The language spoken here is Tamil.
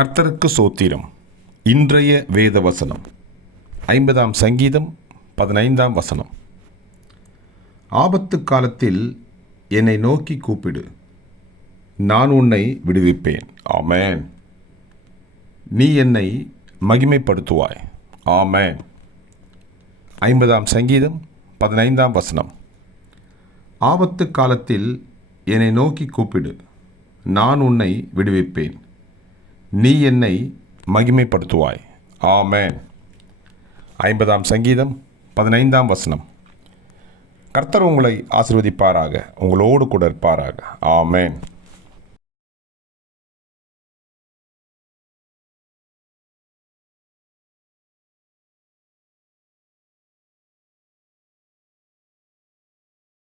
கர்த்தருக்கு சோத்திரம். இன்றைய வேத வசனம் ஐம்பதாம் சங்கீதம் பதினைந்தாம் வசனம். ஆபத்து காலத்தில் என்னை நோக்கி கூப்பிடு. நான் உன்னை விடுவிப்பேன். ஆமேன். நீ என்னை மகிமைப்படுத்துவாய். ஆமேன். ஐம்பதாம் சங்கீதம் பதினைந்தாம் வசனம். ஆபத்து காலத்தில் என்னை நோக்கி கூப்பிடு. நான் உன்னை விடுவிப்பேன். நீ என்னை மகிமைப்படுத்துவாய். ஆமேன். ஐம்பதாம் சங்கீதம் பதினைந்தாம் வசனம். கர்த்தர் உங்களை ஆசிர்வதிப்பாராக உங்களோடு கூட இருப்பாராக. ஆமேன்.